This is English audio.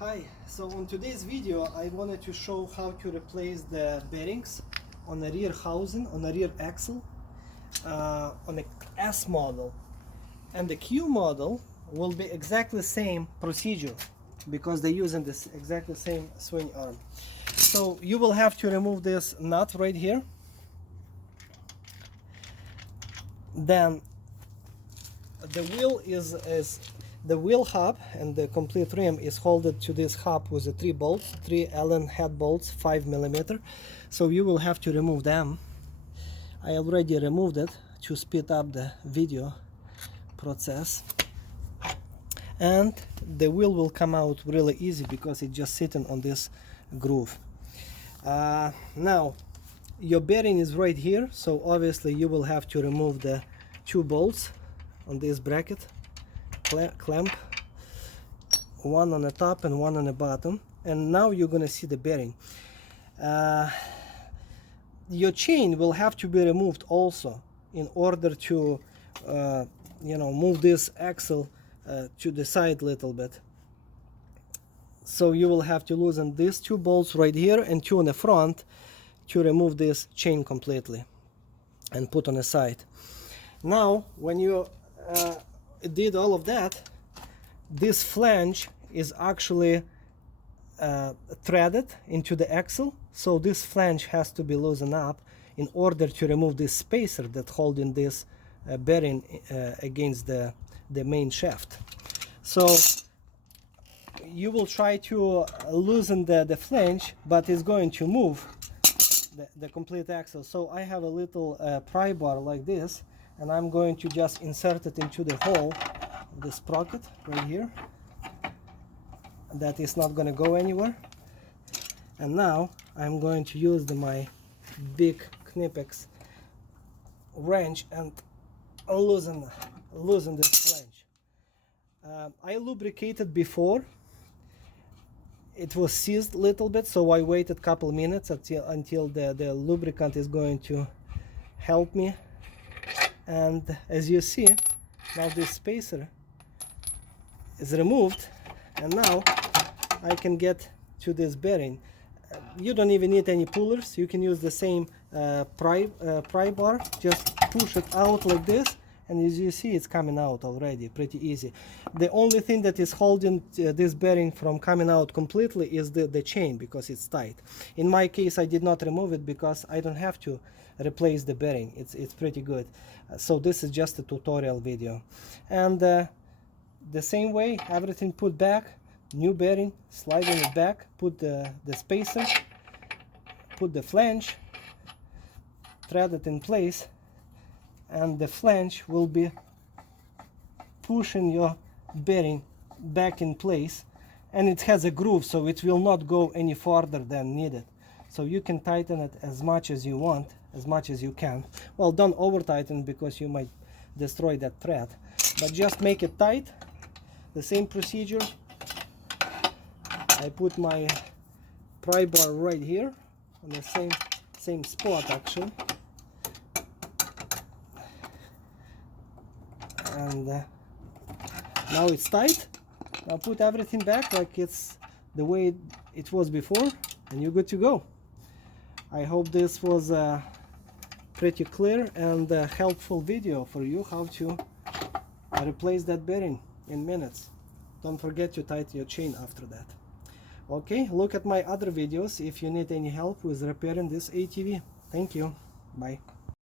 Hi, so on today's video I wanted to show how to replace the bearings on the rear housing, on the rear axle, on the S model. And the Q model will be exactly the same procedure because they're using this exactly same swing arm. So you will have to remove this nut right here. Then the wheel is the wheel hub, and the complete rim is holded to this hub with the 3 bolts, 3 Allen head bolts, 5mm. So you will have to remove them. I already removed it to speed up the video process, and the wheel will come out really easy because it's just sitting on this groove. Now your bearing is right here, so obviously you will have to remove the 2 bolts on this bracket clamp, one on the top and one on the bottom, and now you're gonna see the bearing. Your chain will have to be removed also in order to move this axle to the side a little bit. So you will have to loosen these 2 bolts right here and 2 on the front to remove this chain completely and put on the side. Now when you did all of that, this flange is actually threaded into the axle, so this flange has to be loosened up in order to remove this spacer that holding this bearing against the main shaft. So you will try to loosen the flange, but it's going to move the complete axle. So I have a little pry bar like this, and I'm going to just insert it into the hole, the sprocket right here. That is not going to go anywhere. And now I'm going to use my big Knipex wrench and loosen this flange. I lubricated before. It was seized a little bit, so I waited a couple minutes until the lubricant is going to help me. And as you see, now this spacer is removed, and now I can get to this bearing. You don't even need any pullers. You can use the same pry bar. Just push it out like this, and as you see, it's coming out already pretty easy. The only thing that is holding this bearing from coming out completely is the chain, because it's tight. In my case, I did not remove it because I don't have to replace the bearing. It's pretty good. So this is just a tutorial video. And the same way, everything put back, new bearing, sliding it back, put the spacer, put the flange, thread it in place, and the flange will be pushing your bearing back in place, and it has a groove, so it will not go any farther than needed. So you can tighten it as much as you want, as much as you can. Well, don't over tighten because you might destroy that thread, but just make it tight. The same procedure. I put my pry bar right here on the same spot actually, and now it's tight. Now put everything back like it's the way it was before, and you're good to go. I hope this was a pretty clear and helpful video for you how to replace that bearing in minutes. Don't forget to tighten your chain after that. Okay, look at my other videos if you need any help with repairing this ATV. Thank you. Bye.